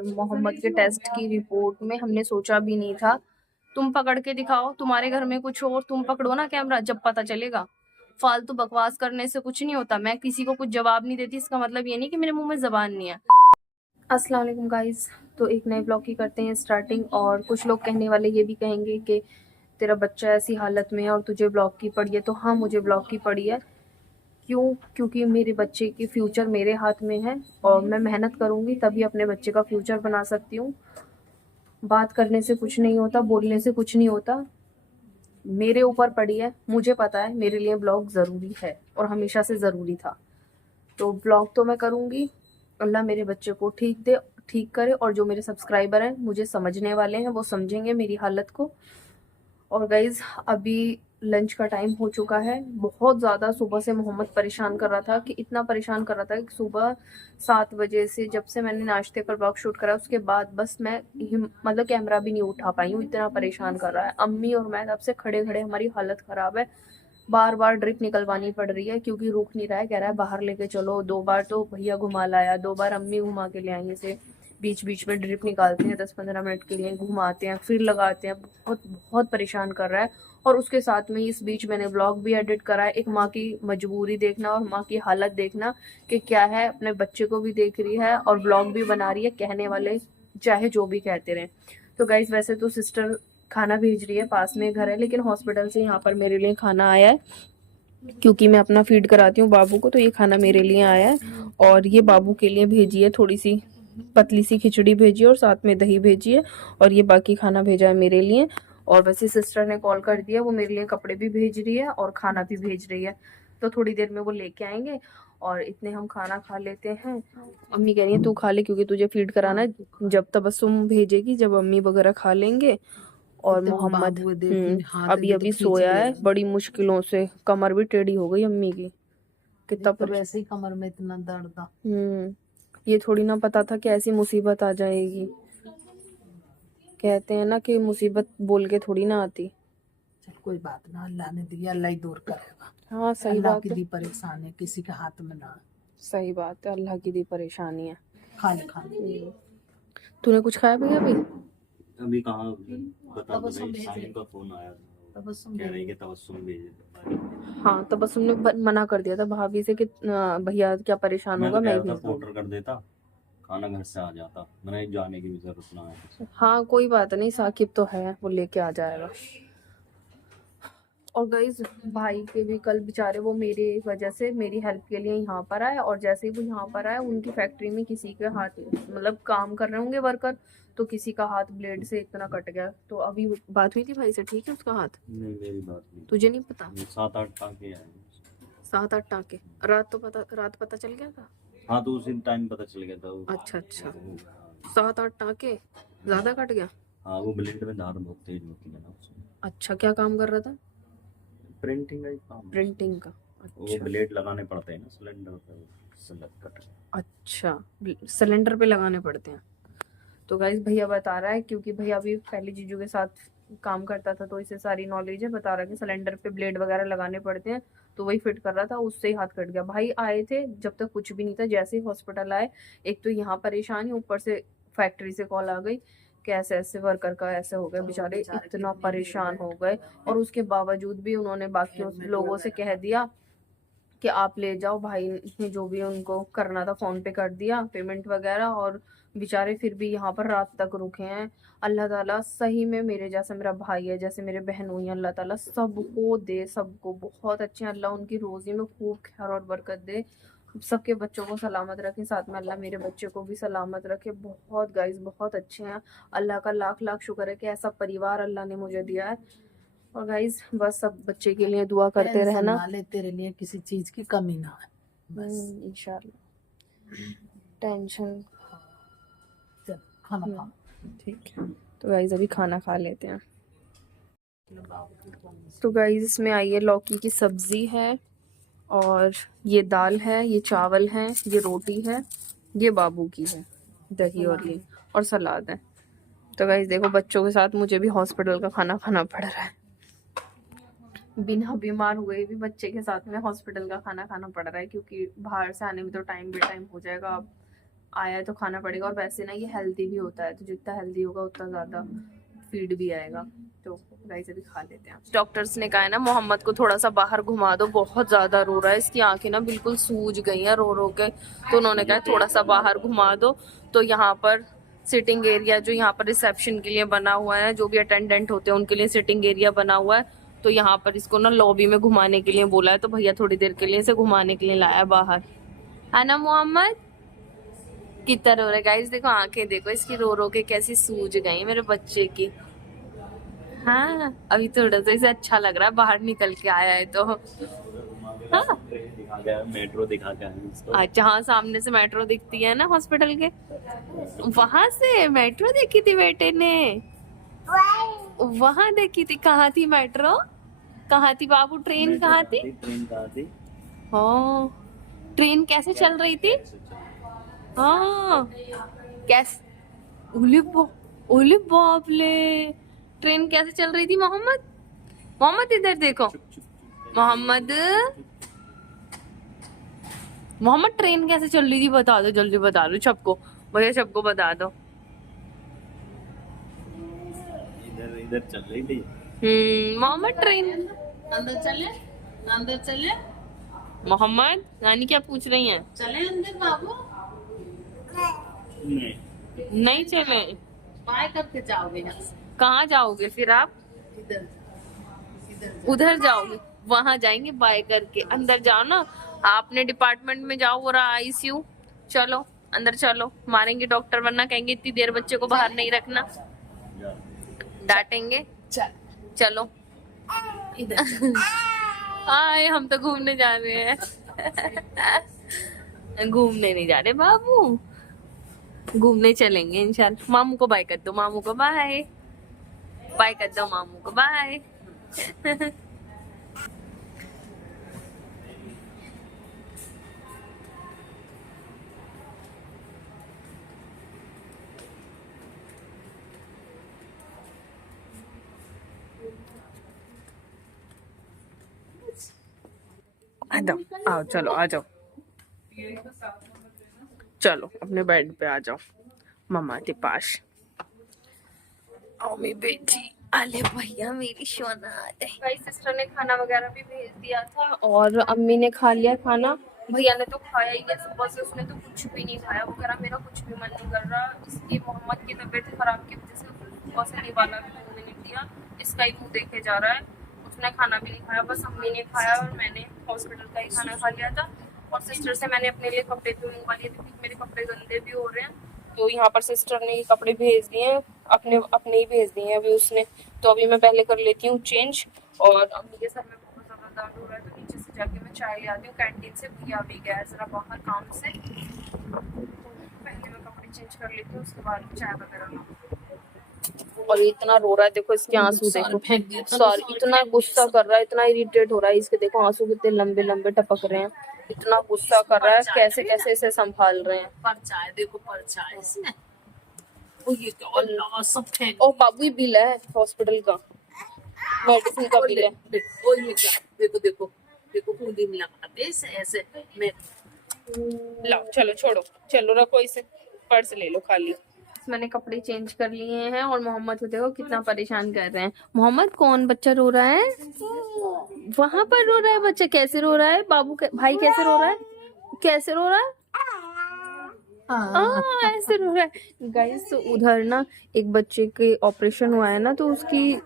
और मोहम्मद के टेस्ट की रिपोर्ट में हमने सोचा भी नहीं था। तुम पकड़ के दिखाओ, तुम्हारे घर में कुछ हो और तुम पकड़ो ना कैमरा, जब पता चलेगा। फालतू बकवास करने से कुछ नहीं होता। मैं किसी को कुछ जवाब नहीं देती, इसका मतलब ये नहीं कि मेरे मुंह में जबान नहीं है। अस्सलाम वालेकुम गाइस। तो एक नए ब्लॉग की करते हैं स्टार्टिंग। और कुछ लोग कहने वाले ये भी कहेंगे कि तेरा बच्चा ऐसी हालत में है और तुझे ब्लॉग की पड़ी है। तो हाँ, मुझे ब्लॉग की पड़ी है। क्यों? क्योंकि मेरे बच्चे की फ्यूचर मेरे हाथ में है और मैं मेहनत करूंगी तभी अपने बच्चे का फ्यूचर बना सकती हूँ। बात करने से कुछ नहीं होता, बोलने से कुछ नहीं होता। मेरे ऊपर पड़ी है, मुझे पता है मेरे लिए ब्लॉग ज़रूरी है और हमेशा से ज़रूरी था। तो ब्लॉग तो मैं करूँगी। अल्लाह मेरे बच्चे को ठीक करे। और जो मेरे सब्सक्राइबर हैं, मुझे समझने वाले हैं, वो समझेंगे मेरी हालत को। और गाइज अभी लंच का टाइम हो चुका है। बहुत ज़्यादा सुबह से मोहम्मद परेशान कर रहा था, कि इतना परेशान कर रहा था कि सुबह 7 बजे से जब से मैंने नाश्ते का ब्लॉग शूट करा उसके बाद बस मैं मतलब कैमरा भी नहीं उठा पाई हूँ। इतना परेशान कर रहा है। अम्मी और मैं तब से खड़े खड़े हमारी हालत ख़राब है। बार बार ड्रिप निकलवानी पड़ रही है क्योंकि रुक नहीं रहा है। कह रहा है बाहर लेके चलो। 2 बार तो भैया घुमा लाया, 2 बार अम्मी घुमा के ले आई। इसे बीच बीच में ड्रिप निकालते हैं, 10-15 मिनट के लिए घुमाते हैं, फिर लगाते हैं। बहुत बहुत परेशान कर रहा है। और उसके साथ में इस बीच मैंने ब्लॉग भी एडिट करा है। एक माँ की मजबूरी देखना और माँ की हालत देखना कि क्या है। अपने बच्चे को भी देख रही है और ब्लॉग भी बना रही है। कहने वाले चाहे जो भी कहते रहें। तो गाइज वैसे तो सिस्टर खाना भेज रही है, पास में घर है, लेकिन हॉस्पिटल से यहाँ पर मेरे लिए खाना आया है क्योंकि मैं अपना फीड कराती हूँ बाबू को। तो ये खाना मेरे लिए आया है और ये बाबू के लिए भेजी है। थोड़ी सी पतली सी खिचड़ी भेजी है और साथ में दही भेजी है। और ये बाकी खाना भेजा है मेरे लिए। और वैसे सिस्टर ने कॉल कर दिया, वो मेरे लिए कपड़े भी भेज रही है और खाना भी भेज रही है। तो थोड़ी देर में वो लेके आएंगे और इतने हम खाना खा लेते हैं। अम्मी कह रही है तू खा ले क्योंकि तुझे फीड कराना है। जब तबस्सुम भेजेगी, जब अम्मी वगैरह खा लेंगे। और मोहम्मद अभी अभी सोया है बड़ी मुश्किलों से। कमर भी टेढ़ी हो गई अम्मी की। कितना तो वैसे ही कमर में इतना दर्द था। ये थोड़ी ना पता था कि ऐसी मुसीबत आ जाएगी। कहते हैं ना कि मुसीबत बोल के थोड़ी ना आती। चल कोई बात ना, अल्लाह ने दिया अल्लाह ही दूर करेगा। हाँ सही अल्लाह बात की है। दी परेशानी है, किसी के हाथ में ना। सही बात है, अल्लाह की दी परेशानी है। खा ले खा ले। तूने कुछ खाया भैया अभी? अभी कहाँ बता दो भाई, साइम का फोन आया था, कह रही कि तबस्सुम भेजे। हाँ तबस्सुम ने मना कर दिया था भाभी से कि भैया क्या परेशान मैं होगा, तो मैं कह ही रहा था भेज दूंगी। पोर्टर कर देता, खाना घर से आ जाता, मैंने जाने की भी जरूरत ना है। हाँ कोई बात नहीं, साकिब तो है, वो लेके आ जाएगा। और गाइज भाई के भी कल बेचारे वो मेरे वजह से मेरी हेल्प के लिए यहाँ पर आए। और जैसे ही वो यहाँ पर आए, उनकी फैक्ट्री में किसी के हाथ मतलब काम कर रहे होंगे वर्कर, तो किसी का हाथ ब्लेड से इतना कट गया। तो अभी बात हुई थी भाई से, ठीक है उसका हाथ? नहीं मेरी बात नहीं, तुझे नहीं पता? 7-8 टाँके आए। 7-8 टाँके? रात पता चल गया था? हाँ तो उसी टाइम पता चल गया था वो। अच्छा अच्छा, 7-8 टाँके ज्यादा कट गया। हाँ वो ब्लेड में धार बहुत तेज होती है ना उसमें। अच्छा, क्या काम कर रहा था? प्रिंटिंग का ही काम है। प्रिंटिंग का? वो अच्छा ब्लेड लगाने पड़ते हैं ना सिलेंडर पे, सिलेक्ट कट। अच्छा, सिलेंडर पे लगाने पड़ते हैं। तो गाइस भैया बता रहा है, क्योंकि भैया भी पहले जीजू के साथ काम करता था तो इसे सारी नॉलेज है। बता रहा है कि सिलेंडर पे ब्लेड वगैरह लगाने पड़ते हैं। तो वही फिट कर रहा था, उससे ही हाथ कट गया। भाई आए थे जब तक कुछ भी नहीं था, जैसे ही हॉस्पिटल आए, एक तो यहाँ परेशानी, ऊपर से फैक्ट्री से कॉल आ गई कि ऐसे ऐसे वर्कर का ऐसे हो गया। बेचारे इतना परेशान हो गए। और उसके बावजूद भी उन्होंने बाकी लोगों से कह दिया कि आप ले जाओ। भाई ने जो भी उनको करना था फोन पे कर दिया, पेमेंट वगैरह। और बेचारे फिर भी यहाँ पर रात तक रुके हैं। अल्लाह ताला सही में मेरे जैसा मेरा भाई है, जैसे मेरे बहन हुई हैं, अल्लाह ताला सबको दे, सबको बहुत अच्छे हैं। अल्लाह उनकी रोजी में खूब खैर और बरकत दे। सबके बच्चों को सलामत रखे, साथ में अल्लाह मेरे बच्चे को भी सलामत रखे। बहुत गाइस बहुत अच्छे हैं। अल्लाह का लाख लाख शुक्र है कि ऐसा परिवार अल्लाह ने मुझे दिया है। और गाइस बस सब बच्चे के लिए दुआ करते रहना। तेरे लिए किसी चीज की कमी ना है बस। इंशाल्लाह। टेंशन। चल खाना खा। ठीक है, तो गाइस अभी खाना खा लेते हैं। तो गाइस इसमें आई है लौकी की सब्जी है, और ये दाल है, ये चावल है, ये रोटी है, ये बाबू की है, दही और ये और सलाद है। तो गाइस देखो, बच्चों के साथ मुझे भी हॉस्पिटल का खाना खाना पड़ रहा है। बिना बीमार हुए भी बच्चे के साथ में हॉस्पिटल का खाना खाना पड़ रहा है, क्योंकि बाहर से आने में तो टाइम बे टाइम हो जाएगा। अब आया है तो खाना पड़ेगा। और वैसे ना ये हेल्दी भी होता है, तो जितना हेल्दी होगा उतना ज़्यादा फीड भी आएगा। तो गाइस अभी खा लेते हैं। डॉक्टर्स ने कहा है ना मोहम्मद को थोड़ा सा बाहर घुमा दो, बहुत ज़्यादा रो रहा है, इसकी आंखें ना बिल्कुल सूज गई हैं रो रो के। तो उन्होंने कहा थोड़ा सा बाहर घुमा दो। तो यहाँ पर सिटिंग एरिया जो यहाँ पर रिसेप्शन के लिए बना हुआ है, जो भी अटेंडेंट होते हैं उनके लिए सिटिंग एरिया बना हुआ है। तो यहाँ पर इसको ना लॉबी में घुमाने के लिए बोला है, तो भैया थोड़ी देर के लिए इसे घुमाने के लिए लाया बाहर, है ना मोहम्मद? कितना रो रहा है गाइस, देखो आंखें देखो इसकी रो रो के कैसी सूज गई मेरे बच्चे की। हाँ अभी थोड़ा सा इसे अच्छा लग रहा है, बाहर निकल के आया है तो। हाँ मेट्रो दिखा के आए इसको। अच्छा हाँ, सामने से मेट्रो दिखती है ना हॉस्पिटल के, वहां से मेट्रो देखी थी बेटे ने, वहां देखी थी। कहाँ थी मेट्रो, कहाँ थी बाबू, ट्रेन कहाँ थी? ट्रेन कहाँ थी? हाँ ट्रेन कैसे चल रही थी? हाँ कैसे, ओले बाप ले, ट्रेन कैसे चल रही थी मोहम्मद? मोहम्मद इधर देखो, मोहम्मद मोहम्मद ट्रेन कैसे चल रही थी बता दो, जल्दी बता दो सबको, भैया सबको बता दो। इधर इधर चल रही थी। मोहम्मद ट्रेन, अंदर चले, अंदर चले, मोहम्मद नानी क्या पूछ रही हैं? चले अंदर बाबू। नहीं नहीं चले, बाय करके जाओगे यहाँ से, कहाँ जाओगे फिर आप? इधर इधर उधर जाओगे, वहां जाएंगे बाय करके, अंदर जाओ ना, आपने डिपार्टमेंट में जाओ, वो रहा आईसीयू, चलो अंदर चलो, मारेंगे डॉक्टर वरना कहेंगे इतनी देर बच्चे को बाहर नहीं रखना, डांटेंगे। चल चलो इधर आए, हम तो घूमने जा रहे हैं। घूमने नहीं जा रहे बाबू, घूमने चलेंगे इंशाल्लाह। मामू को बाय कर दो, मामू को बाय, बाय कर दो मामू को बाय। आ जाओ, आओ चलो आ जाओ, चलो अपने बेड पे आ जाओ मम्मा के पास। आओ मेरी बेटी, अले भैया मेरी सोना। भाई सिस्टर ने खाना वगैरह भी भेज दिया था और अम्मी ने खा लिया खाना, भैया ने तो खाया ही है, सुबह से उसने तो कुछ भी नहीं खाया, वो कह रहा मेरा कुछ भी मन नहीं कर रहा। इसकी मोहम्मद की तबीयत खराब की वजह से उसने सुबह से निवाला भी दूध नहीं दिया, इसका ही मुँह देखे जा रहा है, उसने खाना भी नहीं खाया, बस अम्मी ने खाया और मैंने हॉस्पिटल का ही खाना खा लिया था। और सिस्टर से मैंने अपने लिए कपड़े भी मंगवा लिए थे क्योंकि मेरे कपड़े गंदे भी हो रहे हैं, तो यहाँ पर सिस्टर ने ये कपड़े भेज दिए हैं, अपने ही भेज दिए हैं अभी उसने। तो अभी मैं पहले कर लेती हूँ चेंज, और अम्मी के सर में बहुत ज़्यादा दर्द हो रहा है, तो नीचे से जाके मैं चाय ले आती हूँ कैंटीन से, भैया भी गया है जरा बाहर काम से, तो पहले मैं कपड़े चेंज कर लेती हूँ, उसके बाद चाय वगैरह लाऊँ। और इतना रो रहा है, देखो इसके आंसू देखो, सॉरी इतना गुस्सा कर रहा है, इतना इरिटेट हो रहा है, इसके देखो आंसू कितने लंबे लंबे टपक रहे हैं, इतना गुस्सा कर रहा है, कैसे कैसे इसे संभाल रहे हैं। पर्चा है, देखो पर्चा है इसमें, ओ ये क्या अल्लाह सब फेंक। ओ बाबू ये बिल है हॉस्पिटल का, मेडिसिन का बिल है। ओ ये क्या, देखो देखो देखो बूंदी में लगाते ऐसे ऐसे में। लो चलो छोड़ो, चलो रखो इसे, पर्स ले लो खाली। मैंने कपड़े चेंज कर लिए हैं और मोहम्मद को देखो कितना परेशान कर रहे हैं। मोहम्मद कौन बच्चा रो रहा है? वहां पर रो रहा है बच्चा, कैसे रो रहा है बाबू भाई, कैसे रो रहा है, कैसे रो रहा है? ऐसे रो रहा है गाइस। तो उधर ना एक बच्चे के ऑपरेशन हुआ है ना, तो उसकी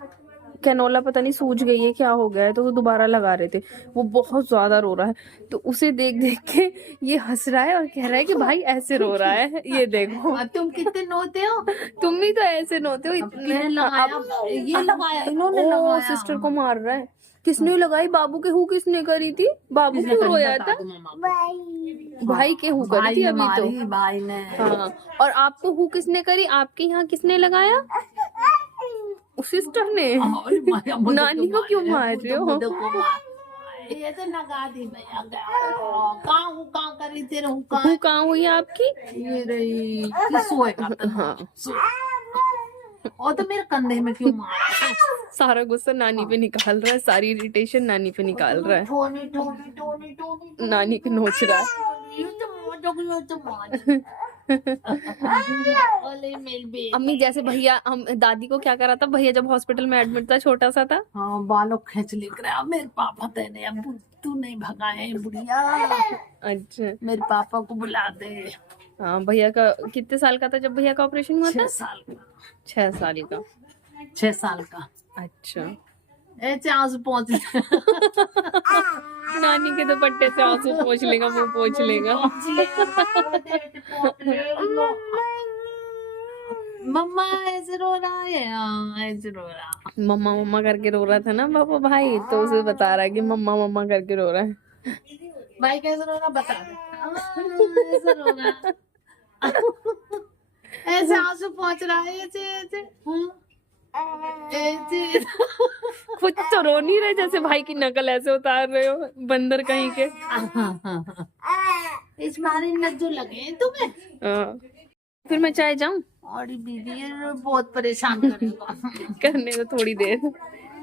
कैनोला पता नहीं सूज गई है, क्या हो गया है, तो वो दोबारा लगा रहे थे, वो बहुत ज्यादा रो रहा है, तो उसे देख देख के ये हंस रहा है और कह रहा है कि भाई ऐसे रो रहा है, ये देखो। तुम कितने नोते हो, तुम भी तो ऐसे नोते हो इतने। ये लगाया इन्होंने लगाया, सिस्टर को मार रहा है। किसने लगाई बाबू के हु किसने करी थी? बाबू क्यों रोया था? भाई के हु करी थी अभी तो, भाई ने। हाँ और आपको हु किसने करी? आपके यहाँ किसने लगाया? सिस्टर ने। नानी को क्यों मार रहे हो? ये तो लगा दी भैया, कहाँ करी तेरे हु कहाँ हुई आपकी? ये रही सोएगा। हाँ और तो मेरे कंधे में क्यों मारा? सारा गुस्सा नानी पे निकाल रहा है, सारी इरिटेशन नानी पे निकाल रहा है, टोनी टोनी टोनी टोनी नानी को नोच रहा है। ये तो बोले मेरी बेटी। अम्मी जैसे भैया, हम दादी को क्या करा था, भैया जब हॉस्पिटल में एडमिट था छोटा सा था, हाँ बालों खींच लेकर आ, मेरे पापा तेने अब तू नहीं भगाए बुढ़िया, अच्छा मेरे पापा को बुला दे। हाँ, भैया का कितने साल का था जब भैया का ऑपरेशन हुआ 6 था? साल का। 6 साल का। 6 साल का। अच्छा ऐसे आंसू पहुंच नानी के दुपट्टे से आंसू पोंछ लेगा, मुंह पोंछ लेगा। मम्मा ऐसे रो रहा है, हाँ, ऐसे रो रहा। मम्मा मम्मा करके रो रहा था ना पापा भाई, तो उसे बता रहा है कि मम्मा मम्मा करके रो रहा है। भाई कैसे रो रहा बता दे। ऐसे रो रहा, ऐसे आंसू पहुंच रहा है, ऐसे ऐसे ऐसे। खुद तो रो नहीं रहे, जैसे भाई की नकल ऐसे उतार रहे हो, बंदर कहीं के। इस मारे नजर लगे हैं तुम्हें। हाँ। फिर मैं चाय जाऊं? और दीदी ये बहुत परेशान करेगा। करने दो थोड़ी देर,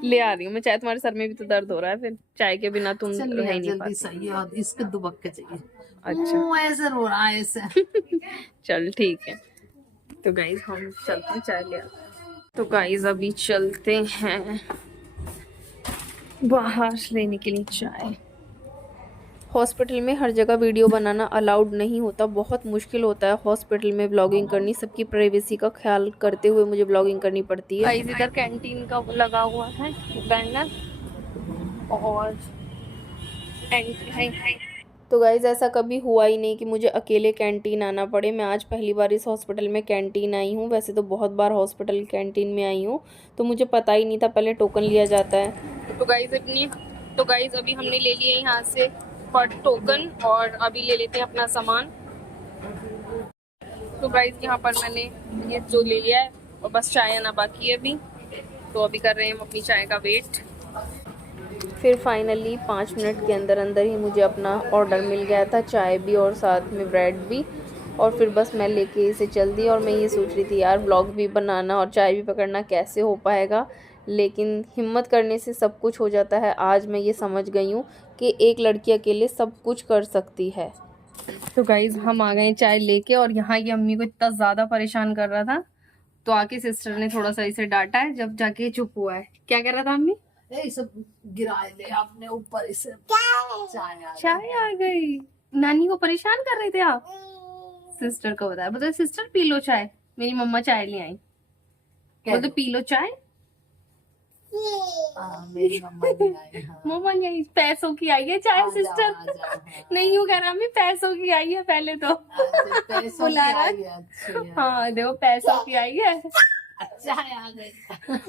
ले आ रही हूँ मैं चाय। तुम्हारे सर में भी तो दर्द हो रहा है, फिर चाय के बिना तुम चल रह ही नहीं जल्दी पाते। सही है, और इसके दुबक्के चाहिए। अच्छा ऐसे रो रहा है ऐसे। चल ठीक है, तो गाइज हम चलते हैं चाय ले आते हैं। तो गाइज अभी चलते हैं बाहर लेने के लिए चाय। हॉस्पिटल में हर जगह वीडियो बनाना अलाउड नहीं होता, बहुत मुश्किल होता है हॉस्पिटल में व्लॉगिंग करनी। सबकी प्राइवेसी का ख्याल करते हुए मुझे व्लॉगिंग करनी पड़ती है। गाइस इधर कैंटीन का वो लगा हुआ है बैनर, और तो गाइज ऐसा कभी हुआ ही नहीं कि मुझे अकेले कैंटीन आना पड़े। मैं आज पहली बार इस हॉस्पिटल में कैंटीन आई हूँ, वैसे तो बहुत बार हॉस्पिटल कैंटीन में आई हूँ, तो मुझे पता ही नहीं था पहले टोकन लिया जाता है। तो गाइज अभी हमने ले लिया यहाँ से पर टोकन, और अभी ले लेते हैं अपना सामान। तो गाइज यहाँ पर मैंने ये जो ले लिया है, और बस चाय आना बाकी है अभी, तो अभी कर रहे हैं हम अपनी चाय का वेट। फिर फाइनली 5 मिनट के अंदर अंदर ही मुझे अपना ऑर्डर मिल गया था, चाय भी और साथ में ब्रेड भी। और फिर बस मैं लेके इसे चल दी, और मैं ये सोच रही थी यार व्लॉग भी बनाना और चाय भी पकड़ना कैसे हो पाएगा, लेकिन हिम्मत करने से सब कुछ हो जाता है। आज मैं ये समझ गई हूँ कि एक लड़की अकेले सब कुछ कर सकती है। तो गाइज हम आ गए चाय लेके, और यहाँ ये अम्मी को इतना ज़्यादा परेशान कर रहा था, तो आके सिस्टर ने थोड़ा सा इसे डांटा है, जब जाके चुप हुआ है। क्या कह रहा था अम्मी? ये सब गिराए ले आपने ऊपर, इसे चाय आ गई। नानी को परेशान कर रहे थे आप? सिस्टर को बताया सिस्टर पी लो चाय, मेरी मम्मा चाय ले आई। बोलते पी लो चाय। मेरी मम्मा नहीं आई। हाँ। मम्मा यही पैसों की आई है चाय सिस्टर। नहीं यूँ कह रहा मैं, पैसों की आई है पहले तो बुला रहा है। हाँ देखो पैसों की आई है। अच्छा है आ गई।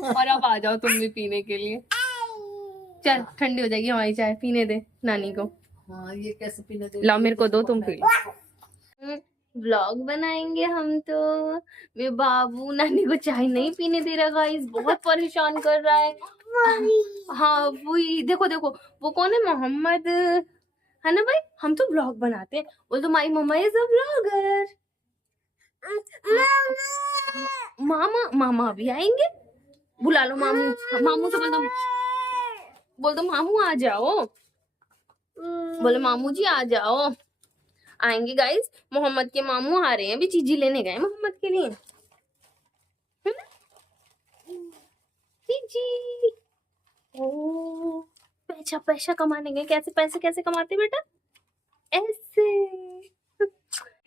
और अब आ जाओ तुम भी पीने के लिए। चल ठंडी हो जाएगी हमारी चाय, पीने दे नानी को। हाँ ये कैसे पीने दे? लाओ मेरे को दो, तुम पी लो। व्लॉग बनाएंगे हम तो। मेरे बाबू नानी को चाय नहीं पीने दे रहा गाइस, बहुत परेशान कर रहा है। हाँ वही देखो देखो, वो कौन है? मोहम्मद है ना भाई। हम तो व्लॉग बनाते हैं, बोल तो माई मम्मा इज अ व्लॉगर। मामा मामा अभी आएंगे, बुला लो मामू। मामू से बोल दो मामू आ जाओ। बोले मामू जी आ जाओ। आएंगे गाइस, मोहम्मद के मामू आ रहे हैं, अभी चीजी लेने गए मोहम्मद के लिए, है ना? चीजी ओ पैसा पैसा कमाने गए। कैसे पैसे कैसे कमाते बेटा? ऐसे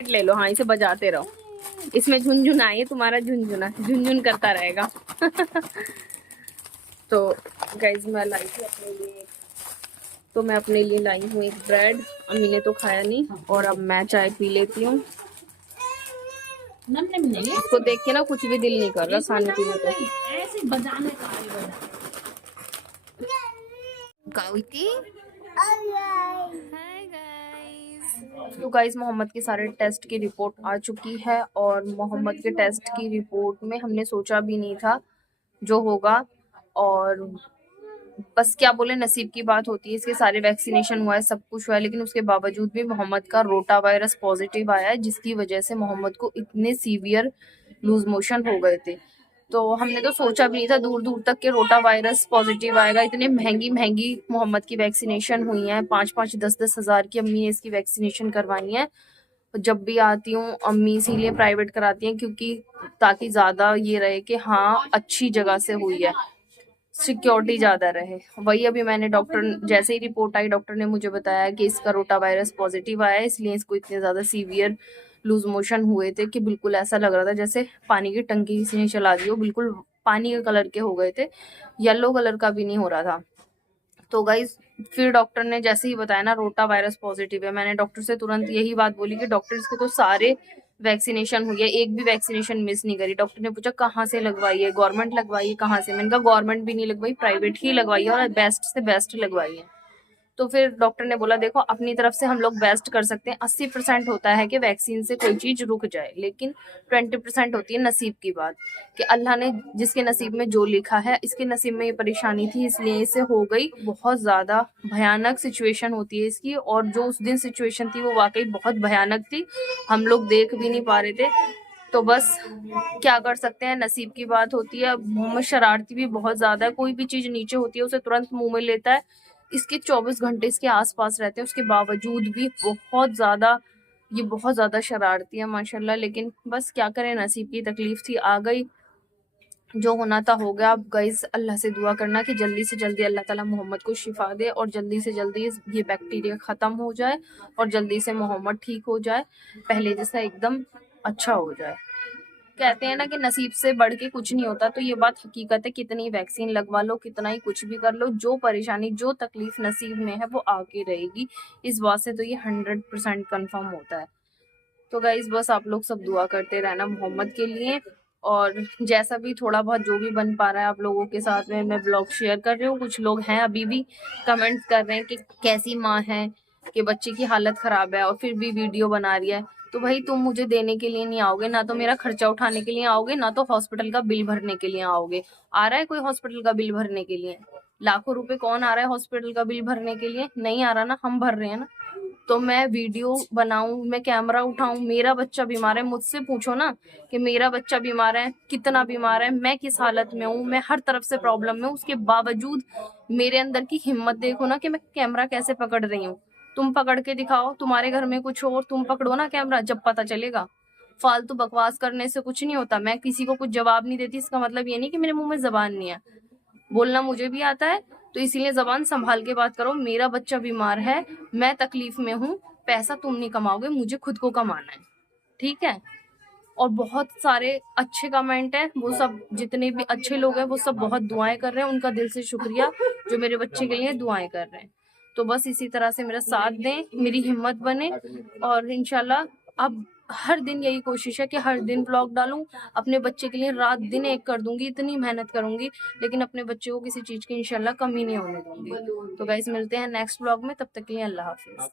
ले लो। हाँ इसे बजाते रहो, इसमें झुनझुन आई है, तुम्हारा झुनझुना झुनझुन करता रहेगा। तो गाइस मैं लाई थी अपने लिए, तो मैं अपने लिए लाई हूँ एक ब्रेड। अम्मी ने तो खाया नहीं, और अब मैं चाय पी लेती हूँ। इसको देख के ना कुछ भी दिल नहीं कर रहा खाने पीने का। ऐसे बजाने का तो गाइस मोहम्मद के सारे टेस्ट की रिपोर्ट आ चुकी है, और मोहम्मद के टेस्ट की रिपोर्ट में हमने सोचा भी नहीं था जो होगा, और बस क्या बोले नसीब की बात होती है। इसके सारे वैक्सीनेशन हुआ है, सब कुछ हुआ है, लेकिन उसके बावजूद भी मोहम्मद का रोटा वायरस पॉजिटिव आया है, जिसकी वजह से मोहम्मद को इतने सीवियर लूज मोशन हो गए थे। तो हमने तो सोचा भी नहीं था दूर दूर तक के रोटा वायरस पॉजिटिव आएगा। इतने महंगी महंगी मोहम्मद की वैक्सीनेशन हुई है, 5-5 10-10 हज़ार की अम्मी ने इसकी वैक्सीनेशन करवाई है। जब भी आती हूँ अम्मी इसीलिए प्राइवेट कराती हैं, क्योंकि ताकि ज़्यादा ये रहे कि हाँ अच्छी जगह से हुई है, सिक्योरिटी ज़्यादा रहे। वही अभी मैंने डॉक्टर, जैसे ही रिपोर्ट आई डॉक्टर ने मुझे बताया कि इसका रोटा वायरस पॉजिटिव आया है, इसलिए इसको इतने ज़्यादा सीवियर लूज मोशन हुए थे कि बिल्कुल ऐसा लग रहा था जैसे पानी की टंकी किसी ने चला दी हो, बिल्कुल पानी के कलर के हो गए थे, येलो कलर का भी नहीं हो रहा था। तो गाइज फिर डॉक्टर ने जैसे ही बताया ना रोटा वायरस पॉजिटिव है, मैंने डॉक्टर से तुरंत यही बात बोली कि डॉक्टर इसके तो सारे वैक्सीनेशन हुई है, एक भी वैक्सीनेशन मिस नहीं करी। डॉक्टर ने पूछा कहाँ से लगवाई है, गवर्नमेंट लगवाई है कहाँ से? मैंने कहा गवर्नमेंट भी नहीं लगवाई, प्राइवेट ही लगवाई है और बेस्ट से बेस्ट लगवाई है। तो फिर डॉक्टर ने बोला देखो अपनी तरफ से हम लोग बेस्ट कर सकते हैं। 80% होता है कि वैक्सीन से कोई चीज रुक जाए, लेकिन 20% होती है नसीब की बात, कि अल्लाह ने जिसके नसीब में जो लिखा है। इसके नसीब में ये परेशानी थी इसलिए इसे हो गई। बहुत ज्यादा भयानक सिचुएशन होती है इसकी, और जो उस दिन सिचुएशन थी वो वाकई बहुत भयानक थी, हम लोग देख भी नहीं पा रहे थे। तो बस क्या कर सकते हैं, नसीब की बात होती है। मोहम्मद शरारती भी बहुत ज्यादा है, कोई भी चीज नीचे होती है उसे तुरंत मुंह में लेता है। इसके 24 घंटे इसके आसपास रहते हैं, उसके बावजूद भी बहुत ज्यादा शरारती है माशाल्लाह। लेकिन बस क्या करें, नसीब की तकलीफ थी, आ गई, जो होना था हो गया। अब गाइस अल्लाह से दुआ करना कि जल्दी से जल्दी अल्लाह ताला मोहम्मद को शिफा दे और जल्दी से जल्दी ये बैक्टीरिया ख़त्म हो जाए और जल्दी से मोहम्मद ठीक हो जाए, पहले जैसा एकदम अच्छा हो जाए। कहते हैं ना कि नसीब से बढ़ के कुछ नहीं होता, तो ये बात हकीकत है। कितनी वैक्सीन लगवा लो, कितना ही कुछ भी कर लो, जो परेशानी जो तकलीफ नसीब में है वो आके रहेगी, इस बात से तो ये 100% कन्फर्म होता है। तो गाइज बस आप लोग सब दुआ करते रहना मोहम्मद के लिए, और जैसा भी थोड़ा बहुत जो भी बन पा रहा है आप लोगों के साथ में मैं ब्लॉग शेयर कर रही हूँ। कुछ लोग हैं अभी भी कमेंट्स कर रहे हैं कि कैसी माँ है कि बच्चे की हालत खराब है और फिर भी वीडियो बना रही है। तो भाई तुम मुझे देने के लिए नहीं आओगे, ना तो मेरा खर्चा उठाने के लिए आओगे, ना तो हॉस्पिटल का बिल भरने के लिए आओगे। आ रहा है कोई हॉस्पिटल का बिल भरने के लिए? लाखों रुपए कौन आ रहा है हॉस्पिटल का बिल भरने के लिए? नहीं आ रहा ना, हम भर रहे हैं ना। तो मैं वीडियो बनाऊं, मैं कैमरा उठाऊं, मेरा बच्चा बीमार है, मुझसे पूछो ना कि मेरा बच्चा बीमार है, कितना बीमार है, मैं किस हालत में हूँ, मैं हर तरफ से प्रॉब्लम में हूँ, उसके बावजूद मेरे अंदर की हिम्मत देखो ना कि मैं कैमरा कैसे पकड़ रही हूँ। तुम पकड़ के दिखाओ, तुम्हारे घर में कुछ और, तुम पकड़ो ना कैमरा, जब पता चलेगा। फालतू बकवास करने से कुछ नहीं होता। मैं किसी को कुछ जवाब नहीं देती, इसका मतलब ये नहीं कि मेरे मुंह में जबान नहीं है, बोलना मुझे भी आता है, तो इसीलिए जबान संभाल के बात करो। मेरा बच्चा बीमार है, मैं तकलीफ में हूँ, पैसा तुम नहीं कमाओगे, मुझे खुद को कमाना है, ठीक है? और बहुत सारे अच्छे कमेंट हैं, वो सब जितने भी अच्छे लोग हैं वो सब बहुत दुआएं कर रहे हैं, उनका दिल से शुक्रिया जो मेरे बच्चे के लिए दुआएं कर रहे हैं। तो बस इसी तरह से मेरा साथ दें, मेरी हिम्मत बने, और इंशाल्लाह अब हर दिन यही कोशिश है कि हर दिन ब्लॉग डालूं। अपने बच्चे के लिए रात दिन एक कर दूंगी, इतनी मेहनत करूंगी, लेकिन अपने बच्चे को किसी चीज की इंशाल्लाह कमी नहीं होने दूंगी। तो गाइस मिलते हैं नेक्स्ट ब्लॉग में, तब तक के लिए अल्लाह हाफिज।